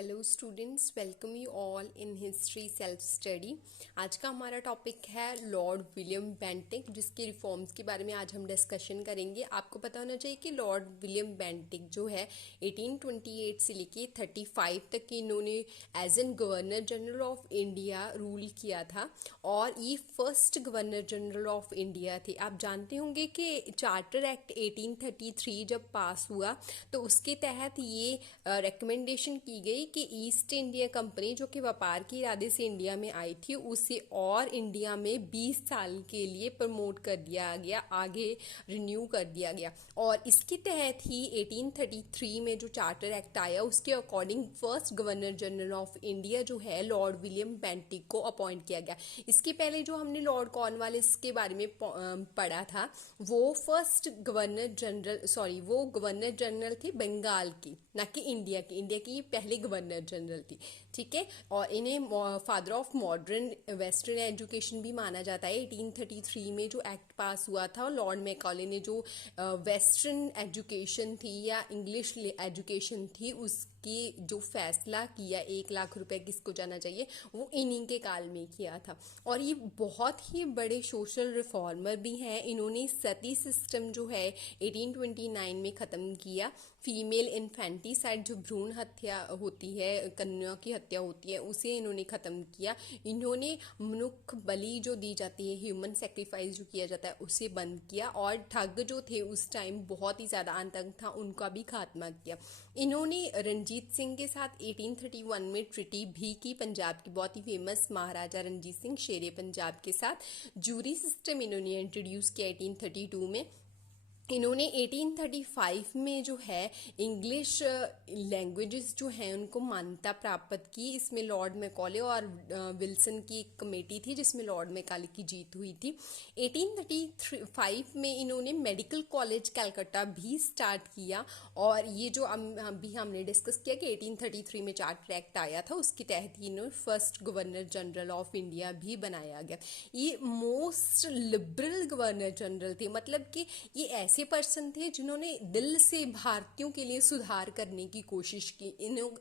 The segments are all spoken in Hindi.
Hello students, welcome you all in history self study. आज का हमारा टॉपिक है लॉर्ड विलियम बेंटिक, जिसके रिफॉर्म्स के बारे में आज हम डिस्कशन करेंगे। आपको पता होना चाहिए कि लॉर्ड विलियम बेंटिक जो है 1828 से लेके 35 तक इन्होंने as an governor general of India rule किया था और ये first governor general of India थे। आप जानते होंगे कि चार्टर एक्ट 1833 जब पास हुआ तो उसके तहत ये रिकमेंडेशन की गई कि ईस्ट इंडिया कंपनी जो कि व्यापार के इरादे से इंडिया में आई थी उसे और इंडिया में 20 साल के लिए प्रमोट कर दिया गया, आगे रिन्यू कर दिया गया। और इसके तहत ही 1833 में जो चार्टर एक्ट आया उसके according first governor general of India जो है लॉर्ड विलियम बेंटिक को अपॉइंट किया गया। इसके पहले जो हमने लॉर्ड कॉर्नवालिस के बारे में पढ़ा था वो वो गवर्नर जनरल थे बंगाल की, ना कि इंडिया की ये पहले गवर्नर जनरल थी। ठीक है, और इन्हें father of modern western education भी माना जाता है। 1833 में जो एक्ट पास हुआ था लॉर्ड मैकॉले ने जो वेस्टर्न एजुकेशन थी या इंग्लिश एजुकेशन थी उसकी जो फैसला किया 1 लाख रुपए किसको जाना चाहिए वो इन्हीं के काल में किया था। और ये बहुत ही बड़े सोशल रिफॉर्मर भी हैं। इन्होंने सती सिस्टम जो है 1829 में ख़त्म किया। फीमेल इन्फेंटिसाइड जो भ्रूण हत्या होती है, कन्या की हत्या होती है, उसे इन्होंने ख़त्म किया। इन्होंने मनुष्य बलि जो दी जाती है, ह्यूमन सेक्रीफाइस जो किया जाता है, उसे बंद किया। और ठग जो थे उस टाइम बहुत ही ज़्यादा आतंक था, उनका भी खात्मा किया। इन्होंने रणजीत सिंह के साथ 1831 में ट्रिटी भी की, पंजाब की बहुत ही फेमस महाराजा रणजीत सिंह शेरे पंजाब के साथ। जूरी सिस्टम इन्होंने इंट्रोड्यूस किया 1832 में। इन्होंने 1835 में जो है इंग्लिश लैंग्वेजेस जो हैं उनको मान्यता प्राप्त की। इसमें लॉर्ड मैकॉले और विल्सन की एक कमेटी थी जिसमें लॉर्ड मैकॉले की जीत हुई थी। 1835 में इन्होंने मेडिकल कॉलेज कलकत्ता भी स्टार्ट किया। और ये जो अभी हमने डिस्कस किया कि 1833 में चार्टर एक्ट आया था उसके तहत ही इन्होंने first governor general of India भी बनाया गया। ये मोस्ट लिबरल गवर्नर जनरल थे, मतलब कि ये ऐसे पर्सन थे जिन्होंने दिल से भारतीयों के लिए सुधार करने की कोशिश की।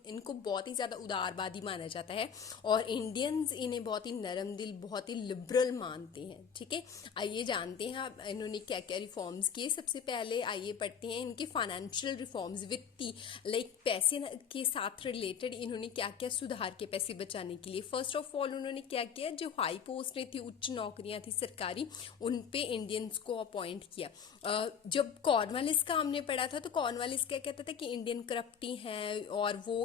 इनको बहुत ही ज़्यादा उदारवादी माना जाता है और इंडियंस इन्हें बहुत ही नरम दिल, बहुत ही लिबरल मानते हैं। ठीक है, आइए जानते हैं आप इन्होंने क्या क्या रिफॉर्म्स किए। सबसे पहले आइए पढ़ते हैं इनके फाइनेंशियल रिफॉर्म्स, वित्तीय लाइक पैसे के साथ रिलेटेड इन्होंने क्या क्या सुधार के पैसे बचाने के लिए। फर्स्ट ऑफ ऑल उन्होंने क्या किया, जो हाई पोस्ट थी, उच्च नौकरियां थी सरकारी, उन पे इंडियंस को अपॉइंट किया। जब कॉर्नवालिस का हमने पढ़ा था तो कॉर्नवालिस क्या कहता था कि इंडियन करप्टी हैं और वो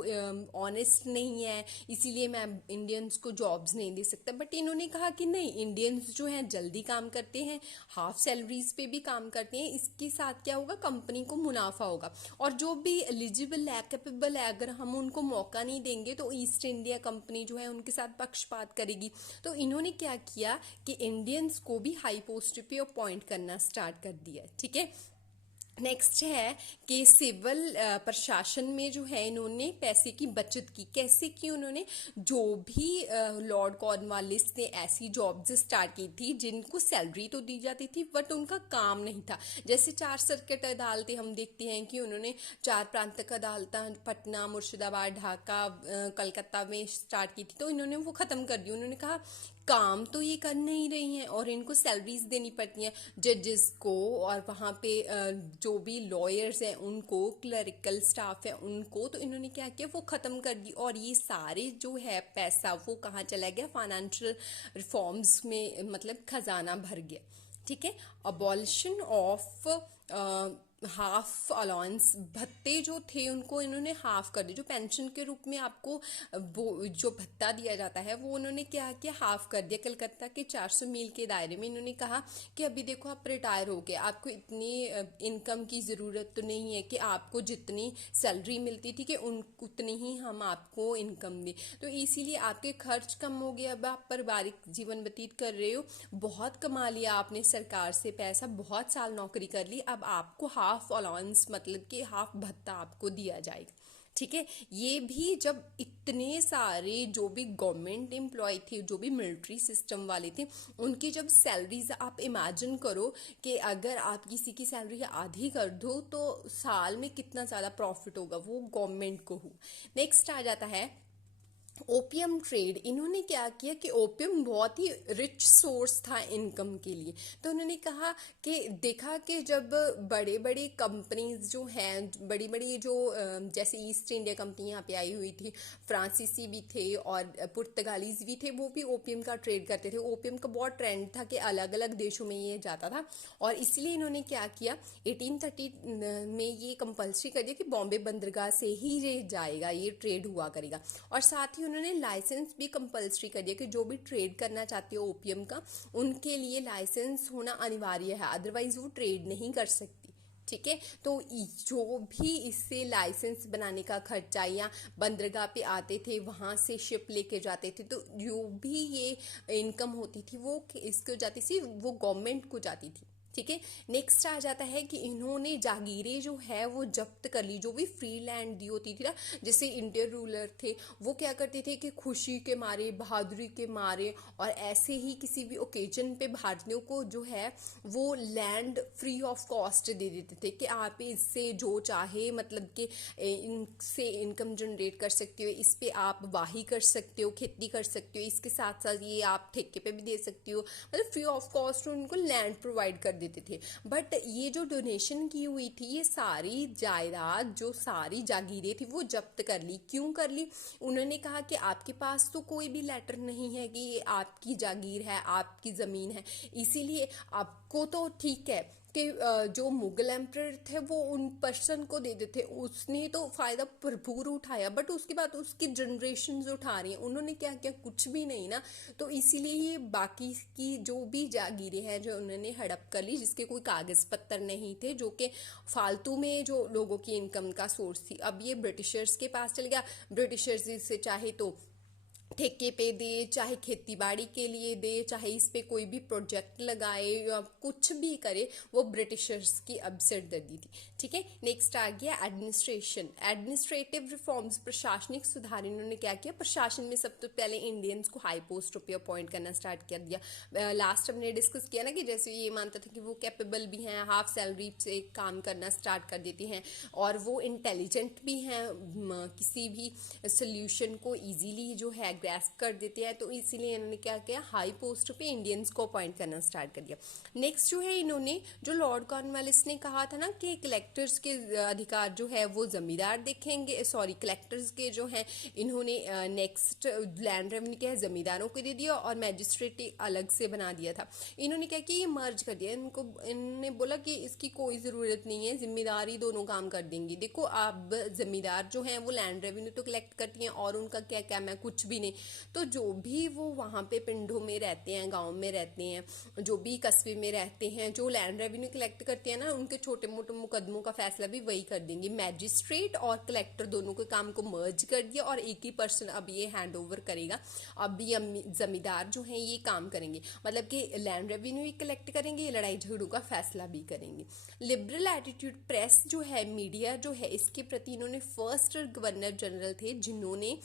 ऑनेस्ट नहीं है, इसीलिए मैं इंडियंस को जॉब्स नहीं दे सकता। बट इन्होंने कहा कि नहीं, इंडियंस जो हैं जल्दी काम करते हैं, हाफ सैलरीज पे भी काम करते हैं, इसके साथ क्या होगा, कंपनी को मुनाफा होगा। और जो भी एलिजिबल है, कैपेबल है, अगर हम उनको मौका नहीं देंगे तो ईस्ट इंडिया कंपनी जो है उनके साथ पक्षपात करेगी। तो इन्होंने क्या किया कि इंडियंस को भी हाई पोस्ट पे अपॉइंट करना स्टार्ट कर दिया। ठीक है, नेक्स्ट है कि सिविल प्रशासन में जो है इन्होंने पैसे की बचत की। कैसे की उन्होंने, जो भी लॉर्ड कॉर्नवालिस ने ऐसी जॉब्स स्टार्ट की थी जिनको सैलरी तो दी जाती थी बट उनका काम नहीं था। जैसे 4 सर्किट अदालतें हम देखते हैं कि उन्होंने 4 प्रांतक अदालतें पटना, मुर्शिदाबाद, ढाका, कलकत्ता में स्टार्ट की थी, तो इन्होंने वो ख़त्म कर दी। उन्होंने कहा काम तो ये कर नहीं रही हैं और इनको सैलरीज देनी पड़ती हैं जजेस को, और वहाँ पे जो भी लॉयर्स हैं उनको, क्लरिकल स्टाफ है उनको। तो इन्होंने क्या किया, वो ख़त्म कर दी और ये सारे जो है पैसा वो कहाँ चला गया, फाइनेंशियल रिफॉर्म्स में, मतलब खजाना भर गया। ठीक है, अबॉलिशन ऑफ हाफ अलाउंस, भत्ते जो थे उनको इन्होंने हाफ कर दिया। जो पेंशन के रूप में आपको वो जो भत्ता दिया जाता है वो उन्होंने क्या किया, हाफ कर दिया। कलकत्ता के 400 मील के दायरे में इन्होंने कहा कि अभी देखो आप रिटायर हो गए, आपको इतनी इनकम की ज़रूरत तो नहीं है कि आपको जितनी सैलरी मिलती थी कि उतनी ही हम आपको इनकम दें। तो इसीलिए आपके खर्च कम हो गए, अब आप पारिवारिक जीवन व्यतीत कर रहे हो, बहुत कमा लिया आपने सरकार से पैसा, बहुत साल नौकरी कर ली, अब आपको हाफ अलाउंस मतलब कि हाफ भत्ता आपको दिया जाएगा। ठीक है। ये भी जब इतने सारे जो भी गवर्नमेंट एम्प्लॉय थे, जो भी मिलिट्री सिस्टम वाले थे, उनकी जब सैलरीज आप इमेजिन करो कि अगर आप किसी की सैलरी आधी कर दो तो साल में कितना ज़्यादा प्रॉफिट होगा, वो गवर्नमेंट को हो। नेक्स्ट आ जाता है ओपियम ट्रेड। इन्होंने क्या किया कि ओपियम बहुत ही रिच सोर्स था इनकम के लिए, तो उन्होंने कहा कि देखा कि जब बड़े बड़े कंपनीज जो हैं, बड़ी बड़ी जो जैसे ईस्ट इंडिया कंपनी यहाँ पे आई हुई थी, फ्रांसीसी भी थे और पुर्तगालीज भी थे, वो भी ओपियम का ट्रेड करते थे। ओपियम का बहुत ट्रेंड था कि अलग अलग देशों में ये जाता था, और इसलिए इन्होंने क्या किया, 1830 में ये कंपल्सरी कर दिया कि बॉम्बे बंदरगाह से ही ये जाएगा, ये ट्रेड हुआ करेगा। और साथ ही उन्होंने लाइसेंस भी कंपल्सरी कर दिया कि जो भी ट्रेड करना चाहते हो ओपियम का, उनके लिए लाइसेंस होना अनिवार्य है, अदरवाइज वो ट्रेड नहीं कर सकती। ठीक है। तो जो भी इससे लाइसेंस बनाने का खर्चा, या बंदरगाह पे आते थे वहाँ से शिप लेके जाते थे, तो जो भी ये इनकम होती थी वो इसको जाती थी, वो गवर्नमेंट को जाती थी। ठीक है। नेक्स्ट आ जाता है कि इन्होंने जागीरें जो है वो जब्त कर ली, जो भी फ्री लैंड दी होती थी ना, जैसे इंडियन रूलर थे वो क्या करते थे कि खुशी के मारे, बहादुरी के मारे, और ऐसे ही किसी भी ओकेजन पे भारतीयों को जो है वो लैंड फ्री ऑफ कॉस्ट दे देते थे कि आप इससे जो चाहे, मतलब कि इनसे इनकम जनरेट कर सकते हो, इस पे आप वाही कर सकते हो, खेती कर सकते हो, इसके साथ साथ ये आप ठेके पे भी दे सकते हो, मतलब फ्री ऑफ कॉस्ट उनको लैंड प्रोवाइड कर देते थे। बट ये जो डोनेशन की हुई थी, ये सारी जायदाद, जो सारी जागीरें थी वो जब्त कर ली। क्यों कर ली? उन्होंने कहा कि आपके पास तो कोई भी लेटर नहीं है कि ये आपकी जागीर है, आपकी ज़मीन है, इसीलिए आपको तो ठीक है कि जो मुगल एम्परर थे वो उन पर्सन को दे देते, उसने तो फ़ायदा भरपूर उठाया, बट उसके बाद उसकी जनरेशन उठा रही हैं, उन्होंने क्या किया? कुछ भी नहीं ना। तो इसीलिए ये बाकी की जो भी जागीरें हैं जो उन्होंने हड़प कर ली, जिसके कोई कागज़ पत्तर नहीं थे, जो कि फालतू में जो लोगों की इनकम का सोर्स थी, अब ये ब्रिटिशर्स के पास चल गया। ब्रिटिशर्स इसे चाहे तो ठेके पे दे, चाहे खेती बाड़ी के लिए दे, चाहे इस पे कोई भी प्रोजेक्ट लगाए या कुछ भी करे, वो ब्रिटिशर्स की अब सिरदर्दी थी। ठीक है। नेक्स्ट आ गया एडमिनिस्ट्रेशन, एडमिनिस्ट्रेटिव रिफॉर्म्स, प्रशासनिक सुधार। इन्होंने क्या किया? प्रशासन में सबसे पहले इंडियंस को हाई पोस्ट पे अपॉइंट करना स्टार्ट कर दिया। लास्ट हमने डिस्कस किया ना कि जैसे ये मानता था कि वो कैपेबल भी हैं, हाफ सैलरी से काम करना स्टार्ट कर देते हैं, और वो इंटेलिजेंट भी हैं, किसी भी सोल्यूशन को ईजीली जो है ग्रैस्प कर देते हैं, तो इसीलिए इन्होंने क्या किया? हाई पोस्ट पे इंडियंस को अपॉइंट करना स्टार्ट कर दिया। नेक्स्ट जो है, इन्होंने जो लॉर्ड कॉर्नवालिस ने कहा था ना कि कलेक्टर्स के अधिकार जो है वो जमींदार देखेंगे, सॉरी कलेक्टर्स के जो हैं, इन्होंने नेक्स्ट लैंड रेवेन्यू क्या है जमींदारों को दे दिया, और मैजिस्ट्रेट अलग से बना दिया था। इन्होंने क्या किया? ये मर्ज कर दिया, इन्होंने बोला कि इसकी कोई ज़रूरत नहीं है, जिम्मेदारी दोनों काम कर देंगी। देखो अब जमींदार जो हैं वो लैंड रेवेन्यू तो कलेक्ट करती हैं, और उनका क्या काम है? कुछ भी नहीं। तो जो भी वो वहाँ पे पिंडों में रहते हैं, गाँव में रहते हैं, जो भी कस्बे में रहते हैं, जो लैंड रेवेन्यू कलेक्ट करते हैं ना, उनके छोटे मोटे मुकदमों का फैसला भी वही कर देंगे। मैजिस्ट्रेट और कलेक्टर दोनों के काम को मर्ज कर दिया, और एक ही पर्सन अब ये हैंड ओवर करेगा। अब ये जमींदार जो हैं ये काम करेंगे, मतलब कि लैंड रेवेन्यू कलेक्ट करेंगे, लड़ाई झगड़ों का फैसला भी करेंगे। लिबरल एटीट्यूड, प्रेस जो है, मीडिया जो है, इसके प्रति इन्होंने फर्स्ट गवर्नर जनरल थे जिन्होंने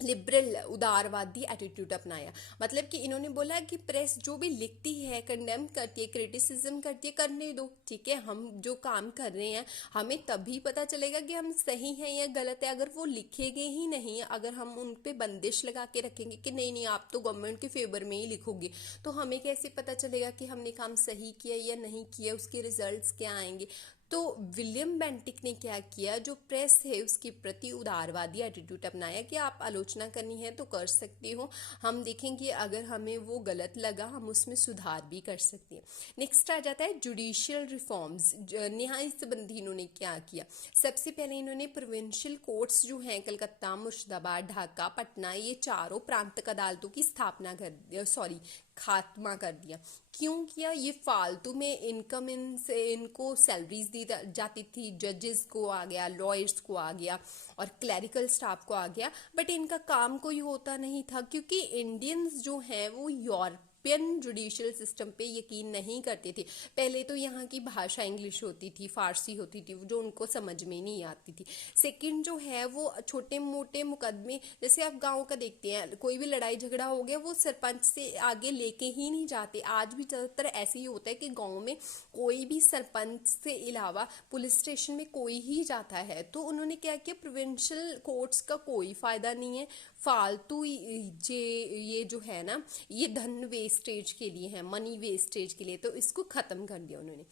लिबरल, उदारवादी एटीट्यूड अपनाया। मतलब कि इन्होंने बोला कि प्रेस जो भी लिखती है, कंडेम करती है, क्रिटिसिज्म करती है, करने दो। ठीक है, हम जो काम कर रहे हैं हमें तभी पता चलेगा कि हम सही हैं या गलत है, अगर वो लिखेंगे ही नहीं, अगर हम उन पे बंदिश लगा के रखेंगे कि नहीं नहीं आप तो गवर्नमेंट के फेवर में ही लिखोगे, तो हमें कैसे पता चलेगा कि हमने काम सही किया या नहीं किया, उसके रिजल्ट्स क्या आएंगे। तो विलियम बेंटिक ने क्या किया? जो प्रेस है उसके प्रति उदारवादी एटीट्यूड अपनाया कि आप आलोचना करनी है तो कर सकते हो, हम देखेंगे अगर हमें वो गलत लगा हम उसमें सुधार भी कर सकते हैं। नेक्स्ट आ जाता है जुडिशियल रिफॉर्म्स, न्याय संबंधी इन्होंने क्या किया? सबसे पहले इन्होंने प्रोविंशियल कोर्ट्स जो हैं, कलकत्ता, मुर्शिदाबाद, ढाका, पटना, ये चारों प्रांत अदालतों की स्थापना कर, सॉरी खात्मा कर दिया। क्यों किया? ये फालतू में इनकम इनसे इनको सैलरीज दी जाती थी, जजेस को आ गया, लॉयर्स को आ गया, और क्लरिकल स्टाफ को आ गया, बट इनका काम कोई होता नहीं था, क्योंकि इंडियंस जो हैं वो यूरोप यूरोपियन जुडिशियल सिस्टम पे यकीन नहीं करते थे। पहले तो यहाँ की भाषा इंग्लिश होती थी, फारसी होती थी, जो उनको समझ में नहीं आती थी। सेकंड जो है वो छोटे मोटे मुकदमे, जैसे आप गांव का देखते हैं, कोई भी लड़ाई झगड़ा हो गया वो सरपंच से आगे लेके ही नहीं जाते। आज भी ज़्यादातर ऐसे ही होता है कि गांव में कोई भी सरपंच से अलावा पुलिस स्टेशन में कोई ही जाता है। तो उन्होंने क्या किया, प्रोविंशियल कोर्ट्स का कोई फ़ायदा नहीं है, फालतू ये जो है ना, ये धन वेस्टेज के लिए है, मनी वेस्टेज के लिए, तो इसको ख़त्म कर दिया उन्होंने।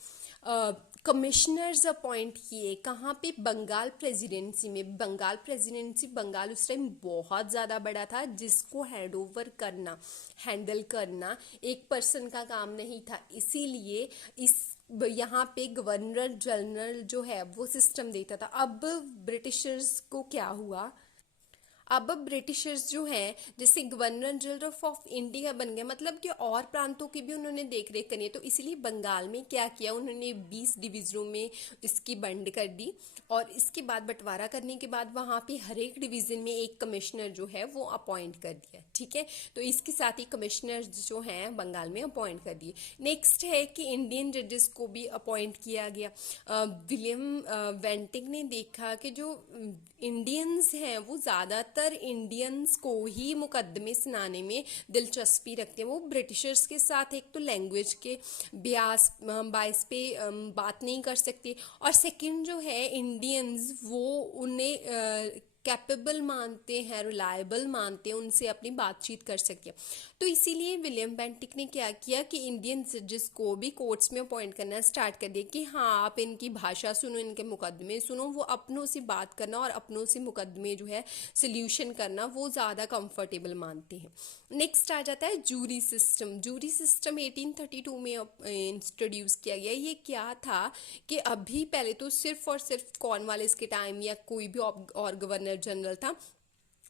कमिश्नर्स अपॉइंट किए, कहाँ पे, बंगाल प्रेसिडेंसी में। बंगाल प्रेसिडेंसी, बंगाल उस टाइम बहुत ज़्यादा बड़ा था, जिसको हैंडल करना एक पर्सन का काम नहीं था। इसीलिए यहाँ पे गवर्नर जनरल जो है वो सिस्टम देता था। अब ब्रिटिशर्स को क्या हुआ, अब ब्रिटिशर्स जो हैं जैसे गवर्नर जनरल ऑफ इंडिया बन गए, मतलब कि और प्रांतों की भी उन्होंने देख रेख करनी है। तो इसीलिए बंगाल में क्या किया उन्होंने, 20 डिवीज़नों में इसकी बंड कर दी, और इसके बाद बंटवारा करने के बाद वहाँ पे हर एक डिवीज़न में एक कमिश्नर जो है वो अपॉइंट कर दिया। ठीक है, तो इसके साथ ही कमिश्नर्स जो हैं बंगाल में अपॉइंट कर दिए। नेक्स्ट है कि इंडियन जजेस को भी अपॉइंट किया गया। विलियम वेंटिक ने देखा कि जो इंडियंस हैं वो ज़्यादातर इंडियंस को ही मुकदमे सुनाने में दिलचस्पी रखते हैं। वो ब्रिटिशर्स के साथ एक तो लैंग्वेज के बायस पे बात नहीं कर सकते, और सेकंड जो है इंडियंस वो उन्हें कैपेबल मानते हैं, रिलायबल मानते हैं, उनसे अपनी बातचीत कर सकते हैं। तो इसीलिए विलियम बेंटिक ने क्या किया कि इंडियन जजेस को भी कोर्ट्स में अपॉइंट करना स्टार्ट कर दिया कि हाँ आप इनकी भाषा सुनो, इनके मुकदमे सुनो, वो अपनों से बात करना और अपनों से मुकदमे जो है सोल्यूशन करना वो ज़्यादा कंफर्टेबल मानते हैं। नेक्स्ट आ जाता है जूरी सिस्टम। जूरी सिस्टम 1832 में इंट्रोड्यूस किया गया। ये क्या था कि अभी पहले तो सिर्फ और सिर्फ कॉर्नवालिस के टाइम या कोई भी और गवर्नर जनरल था,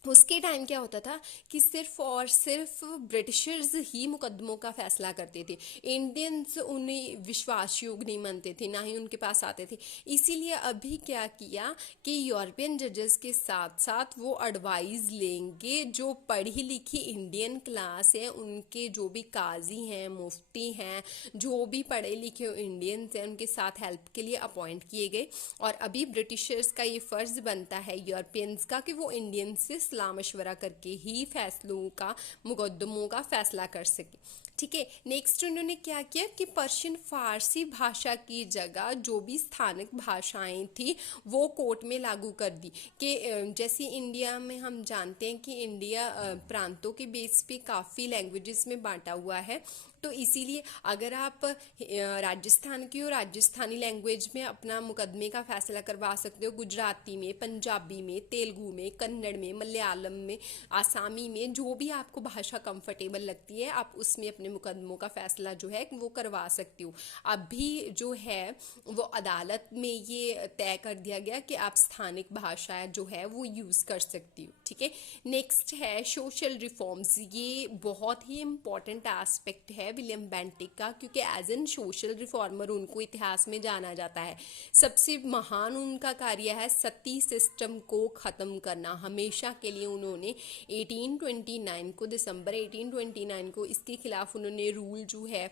उसके टाइम क्या होता था कि सिर्फ और सिर्फ ब्रिटिशर्स ही मुकदमों का फैसला करते थे। इंडियंस उन्हें विश्वास योग्य नहीं मानते थे, ना ही उनके पास आते थे। इसीलिए अभी क्या किया कि यूरोपियन जजेस के साथ साथ वो एडवाइस लेंगे जो पढ़ी लिखी इंडियन क्लास है, उनके जो भी काजी हैं, मुफ्ती हैं, जो भी पढ़े लिखे इंडियंस हैं, उनके साथ हेल्प के लिए अपॉइंट किए गए। और अभी ब्रिटिशर्स का ये फ़र्ज़ बनता है यूरोपियंस का कि वो इंडियन से सलाह मशवरा करके ही फैसलों का, मुकदमों का फैसला कर सके। ठीक है, नेक्स्ट उन्होंने क्या किया कि पर्शियन फारसी भाषा की जगह जो भी स्थानिक भाषाएं थी वो कोर्ट में लागू कर दी। कि जैसे इंडिया में हम जानते हैं कि इंडिया प्रांतों के बेस पे काफ़ी लैंग्वेजेस में बांटा हुआ है। तो इसीलिए अगर आप राजस्थान की हो, राजस्थानी लैंग्वेज में अपना मुकदमे का फैसला करवा सकते हो, गुजराती में, पंजाबी में, तेलुगु में, कन्नड़ में, मलयालम में, आसामी में, जो भी आपको भाषा कंफर्टेबल लगती है आप उसमें अपने मुकदमों का फैसला जो है वो करवा सकती हो। अभी जो है वो अदालत में ये तय कर दिया गया कि आप स्थानिक भाषा जो है वो यूज़ कर सकती हो। ठीक है, नेक्स्ट है सोशल रिफॉर्म्स। ये बहुत ही इम्पॉर्टेंट एस्पेक्ट है विलियम बेंटिक का, क्योंकि एज एन सोशल रिफॉर्मर उनको इतिहास में जाना जाता है। सबसे महान उनका कार्य है सती सिस्टम को ख़त्म करना। हमेशा के लिए उन्होंने 1829 को, दिसंबर 1829 को इसके खिलाफ उन्होंने रूल जो है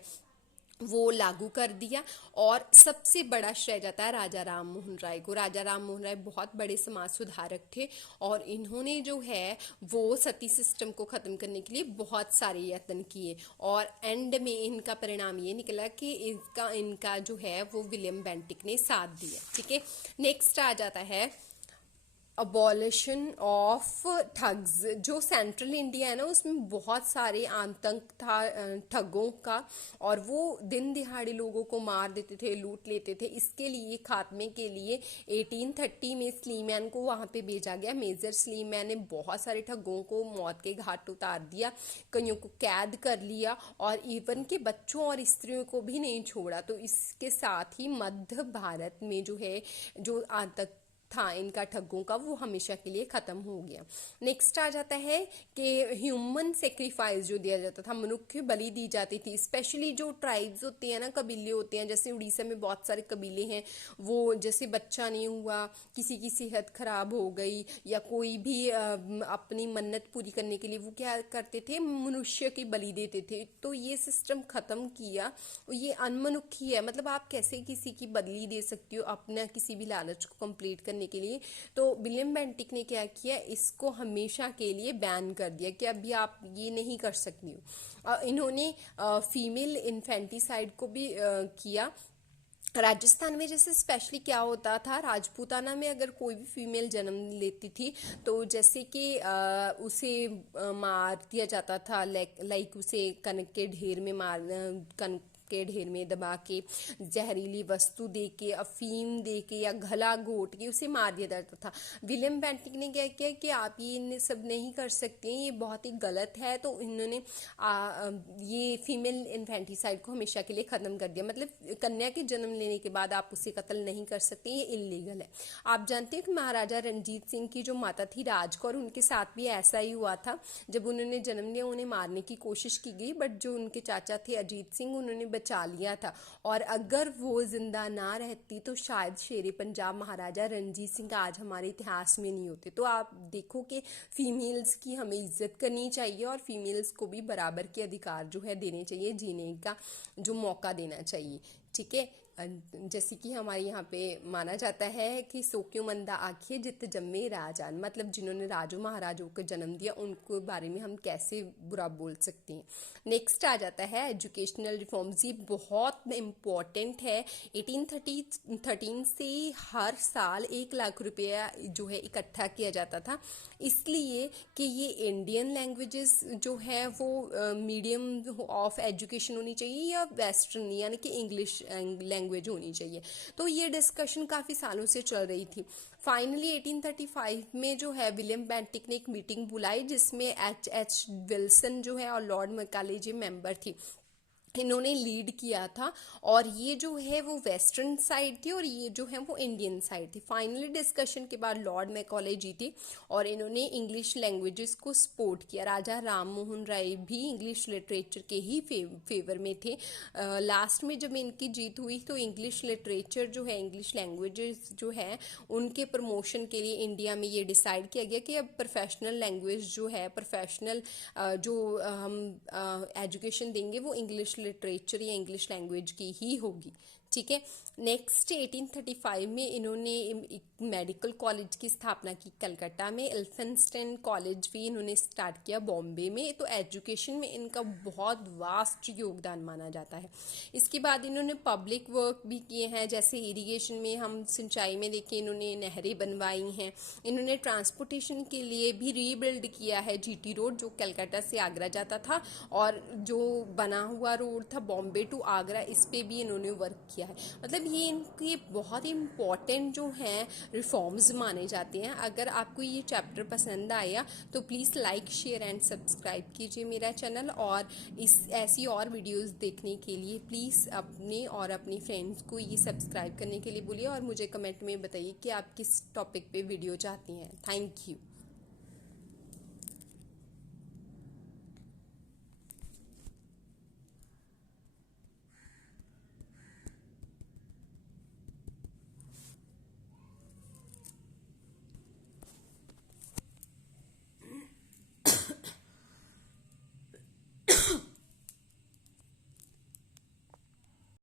वो लागू कर दिया। और सबसे बड़ा श्रेय जाता है राजा राम मोहन राय को। राजा राम मोहन राय बहुत बड़े समाज सुधारक थे और इन्होंने जो है वो सती सिस्टम को ख़त्म करने के लिए बहुत सारे यत्न किए, और एंड में इनका परिणाम ये निकला कि इनका जो है वो विलियम बेंटिक ने साथ दिया। ठीक है, नेक्स्ट आ जाता है अबॉलिशन ऑफ ठग्स। जो सेंट्रल इंडिया है ना उसमें बहुत सारे आतंक था ठगों का, और वो दिन दिहाड़े लोगों को मार देते थे, लूट लेते थे। इसके लिए खात्मे के लिए 1830 में स्लीमैन को वहाँ पे भेजा गया। मेजर स्लीमैन ने बहुत सारे ठगों को मौत के घाट उतार दिया, कईयों को कैद कर लिया, और इवन के बच्चों और स्त्रियों को भी नहीं छोड़ा। तो इसके साथ ही मध्य भारत में जो है जो था इनका ठग्गों का वो हमेशा के लिए ख़त्म हो गया। नेक्स्ट आ जाता है कि ह्यूमन सेक्रीफाइस जो दिया जाता था, मनुष्य बलि दी जाती थी, स्पेशली जो ट्राइब्स होते हैं ना, कबीले होते हैं, जैसे उड़ीसा में बहुत सारे कबीले हैं, वो जैसे बच्चा नहीं हुआ, किसी की सेहत खराब हो गई या कोई भी अपनी मन्नत पूरी करने के लिए वो क्या करते थे, मनुष्य की बलि देते थे। तो ये सिस्टम ख़त्म किया, ये अनमनुष्य है। मतलब आप कैसे किसी की बदली दे सकती हो अपना किसी भी लालच को कंप्लीट करने के लिए। तो विलियम बेंटिक ने क्या किया, इसको हमेशा के लिए बैन कर दिया कि अभी आप ये नहीं कर सकती हो। इन्होंने फीमेल इन्फेंटिसाइड को भी किया। राजस्थान में जैसे स्पेशली क्या होता था, राजपूताना में अगर कोई भी फीमेल जन्म लेती थी तो जैसे कि उसे मार दिया जाता था, लाइक उसे कनक के ढेर में कनक के ढेर में दबा के, जहरीली वस्तु दे के, अफीम दे के या गला घोट के उसे मार दिया जाता था। विलियम बेंटिक ने क्या किया कि आप ये सब नहीं कर सकते हैं, ये बहुत ही गलत है। तो इन्होंने ये फीमेल इन्फेंटिसाइड को हमेशा के लिए ख़त्म कर दिया। मतलब कन्या के जन्म लेने के बाद आप उसे कत्ल नहीं कर सकते, ये इलीगल है। आप जानते हैं कि महाराजा रणजीत सिंह की जो माता थी राजकौर, उनके साथ भी ऐसा ही हुआ था। जब उन्होंने जन्म लिया उन्हें मारने की कोशिश की गई, बट जो उनके चाचा थे अजीत सिंह, उन्होंने बचा लिया था। और अगर वो जिंदा ना रहती तो शायद शेरे पंजाब महाराजा रणजीत सिंह आज हमारे इतिहास में नहीं होते। तो आप देखो कि फीमेल्स की हमें इज्जत करनी चाहिए और फीमेल्स को भी बराबर के अधिकार जो है देने चाहिए, जीने का जो मौका देना चाहिए। ठीक है, जैसे कि हमारे यहाँ पे माना जाता है कि सो क्यों मंदा आखिए जित जम्मे राजान, मतलब जिन्होंने राजों महाराजों को जन्म दिया उनको बारे में हम कैसे बुरा बोल सकते हैं। नेक्स्ट आ जाता है एजुकेशनल रिफॉर्म्स। ये बहुत इम्पॉर्टेंट है। 1813 से हर साल 1 लाख रुपया जो है इकट्ठा किया जाता था, इसलिए कि ये इंडियन लैंग्वेजेस जो है वो मीडियम ऑफ एजुकेशन होनी चाहिए या वेस्टर्न यानी कि इंग्लिश लैंग्वेज होनी चाहिए। तो ये डिस्कशन काफ़ी सालों से चल रही थी। फाइनली 1835 में जो है विलियम बेंटिक ने एक मीटिंग बुलाई जिसमें एच विल्सन जो है और लॉर्ड मैकाले जी मेंबर थी। इन्होंने लीड किया था और ये जो है वो वेस्टर्न साइड थी और ये जो है वो इंडियन साइड थी। फाइनली डिस्कशन के बाद लॉर्ड मैकॉले जीते और इन्होंने इंग्लिश लैंग्वेजेस को सपोर्ट किया। राजा राम मोहन राय भी इंग्लिश लिटरेचर के ही फेवर में थे। लास्ट में जब इनकी जीत हुई तो इंग्लिश लिटरेचर जो है, इंग्लिश लैंग्वेजेस जो है, उनके प्रमोशन के लिए इंडिया में ये डिसाइड किया गया कि अब प्रोफेशनल लैंग्वेज जो है, प्रोफेशनल जो हम एजुकेशन देंगे वो इंग्लिश लिटरेचर या इंग्लिश लैंग्वेज की ही होगी। ठीक है। नेक्स्ट 1835 में इन्होंने एक मेडिकल कॉलेज की स्थापना की कलकत्ता में। एल्फिंस्टन कॉलेज भी इन्होंने स्टार्ट किया बॉम्बे में। तो एजुकेशन में इनका बहुत वास्ट योगदान माना जाता है। इसके बाद इन्होंने पब्लिक वर्क भी किए हैं, जैसे इरिगेशन में हम सिंचाई में देखें इन्होंने नहरें बनवाई हैं। इन्होंने ट्रांसपोर्टेशन के लिए भी रीबिल्ड किया है जीटी रोड जो कलकत्ता से आगरा जाता था, और जो बना हुआ रोड था बॉम्बे टू आगरा, इस पे भी इन्होंने वर्क किया है। मतलब ये इनके बहुत ही इम्पॉर्टेंट जो हैं रिफॉर्म्स माने जाते हैं। अगर आपको ये चैप्टर पसंद आया तो please like share and subscribe कीजिए मेरा चैनल, और इस ऐसी और वीडियोस देखने के लिए प्लीज़ अपने और अपनी फ्रेंड्स को ये सब्सक्राइब करने के लिए बोलिए और मुझे कमेंट में बताइए कि आप किस टॉपिक पे वीडियो चाहती हैं। Thank you.